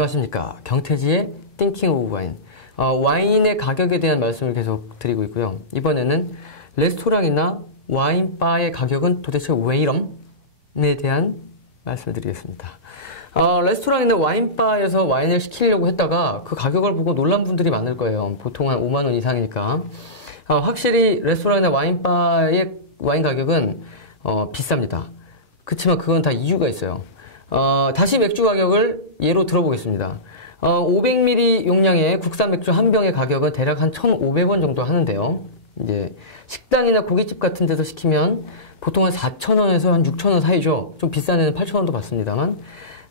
안녕하십니까. 경태지의 Thinking of Wine. 와인의 가격에 대한 말씀을 계속 드리고 있고요. 이번에는 레스토랑이나 와인바의 가격은 도대체 왜 이럼에 대한 말씀을 드리겠습니다. 레스토랑이나 와인바에서 와인을 시키려고 했다가 그 가격을 보고 놀란 분들이 많을 거예요. 보통 한 5만 원 이상이니까. 확실히 레스토랑이나 와인바의 와인 가격은 비쌉니다. 그렇지만 그건 다 이유가 있어요. 다시 맥주 가격을 예로 들어보겠습니다. 500ml 용량의 국산 맥주 한 병의 가격은 대략 한 1,500원 정도 하는데요. 이제 식당이나 고깃집 같은 데서 시키면 보통 한 4,000원에서 한 6,000원 사이죠. 좀 비싼 애는 8,000원도 받습니다만.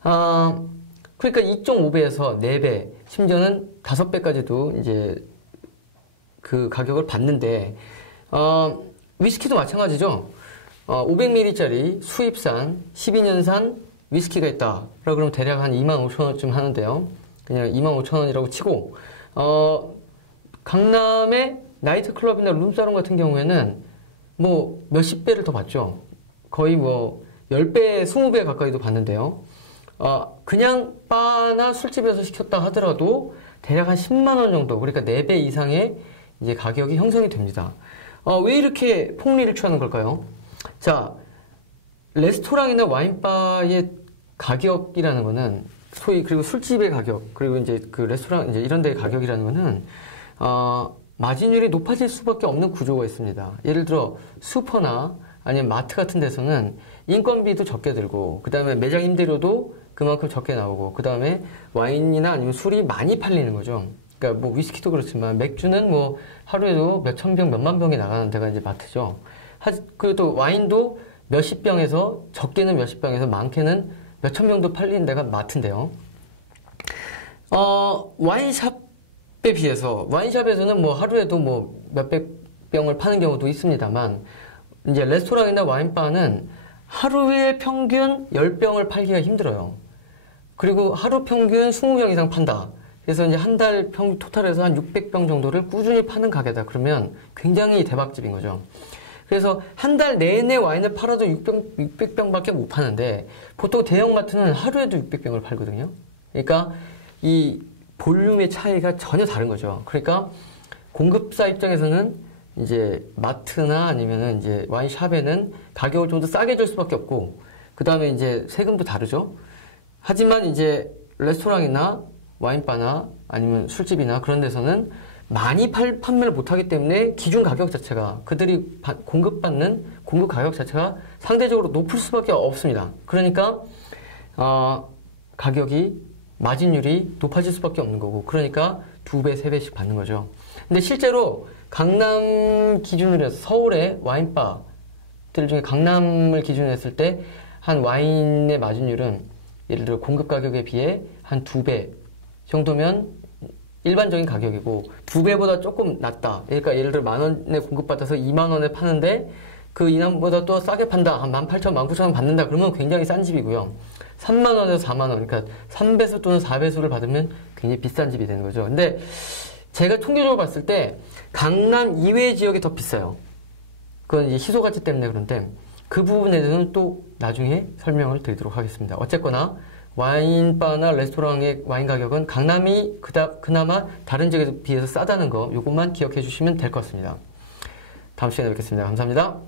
그러니까 2.5배에서 4배, 심지어는 5배까지도 이제 그 가격을 받는데, 위스키도 마찬가지죠. 500ml짜리 수입산 12년산 위스키가 있다. 그러면 대략 한 25,000원쯤 하는데요. 그냥 25,000원이라고 치고, 강남의 나이트클럽이나 룸사롱 같은 경우에는 뭐 몇십 배를 더 받죠. 거의 뭐 10배, 20배 가까이도 받는데요. 그냥 바나 술집에서 시켰다 하더라도 대략 한 10만원 정도, 그러니까 4배 이상의 이제 가격이 형성이 됩니다. 왜 이렇게 폭리를 취하는 걸까요? 자, 레스토랑이나 와인바의 가격이라는 거는 소위 그리고 술집의 가격 그리고 이제 그 레스토랑 이제 이런 데의 가격이라는 거는 마진율이 높아질 수밖에 없는 구조가 있습니다. 예를 들어 슈퍼나 아니면 마트 같은 데서는 인건비도 적게 들고 그 다음에 매장 임대료도 그만큼 적게 나오고 그 다음에 와인이나 아니면 술이 많이 팔리는 거죠. 그러니까 뭐 위스키도 그렇지만 맥주는 뭐 하루에도 몇천 병, 몇만 병이 나가는 데가 이제 마트죠. 그리고 또 와인도 몇십 병에서 적게는 몇십 병에서 많게는 몇천 병도 팔리는 데가 마트인데요. 와인샵에 비해서 와인샵에서는 뭐 하루에도 뭐 몇백 병을 파는 경우도 있습니다만 이제 레스토랑이나 와인바는 하루에 평균 10병을 팔기가 힘들어요. 그리고 하루 평균 20병 이상 판다. 그래서 이제 한 달 토탈해서 한 600병 정도를 꾸준히 파는 가게다. 그러면 굉장히 대박집인 거죠. 그래서 한 달 내내 와인을 팔아도 600병밖에 못 파는데 보통 대형마트는 하루에도 600병을 팔거든요. 그러니까 이 볼륨의 차이가 전혀 다른 거죠. 그러니까 공급사 입장에서는 이제 마트나 아니면은 이제 와인샵에는 가격을 좀 더 싸게 줄 수밖에 없고 그 다음에 이제 세금도 다르죠. 하지만 이제 레스토랑이나 와인바나 아니면 술집이나 그런 데서는 많이 판매를 못하기 때문에 기준 가격 자체가 그들이 공급받는 공급 가격 자체가 상대적으로 높을 수밖에 없습니다. 그러니까 가격이 마진율이 높아질 수밖에 없는 거고 그러니까 2배, 3배씩 받는 거죠. 근데 실제로 강남 기준으로 해서 서울의 와인바들 중에 강남을 기준으로 했을 때 한 와인의 마진율은 예를 들어 공급 가격에 비해 한 2배 정도면 일반적인 가격이고 2배보다 조금 낮다. 그러니까 예를 들어 10,000원에 공급받아서 20,000원에 파는데 그 이남보다 또 싸게 판다. 한 18,000원, 19,000원 받는다. 그러면 굉장히 싼 집이고요. 30,000원에서 40,000원. 그러니까 3배수 또는 4배수를 받으면 굉장히 비싼 집이 되는 거죠. 근데 제가 통계적으로 봤을 때 강남 이외 지역이 더 비싸요. 그건 이제 희소가치 때문에 그런데 그 부분에 대해서는 또 나중에 설명을 드리도록 하겠습니다. 어쨌거나 와인바나 레스토랑의 와인 가격은 강남이 그나마 다른 지역에 비해서 싸다는 거 이것만 기억해 주시면 될 것 같습니다. 다음 시간에 뵙겠습니다. 감사합니다.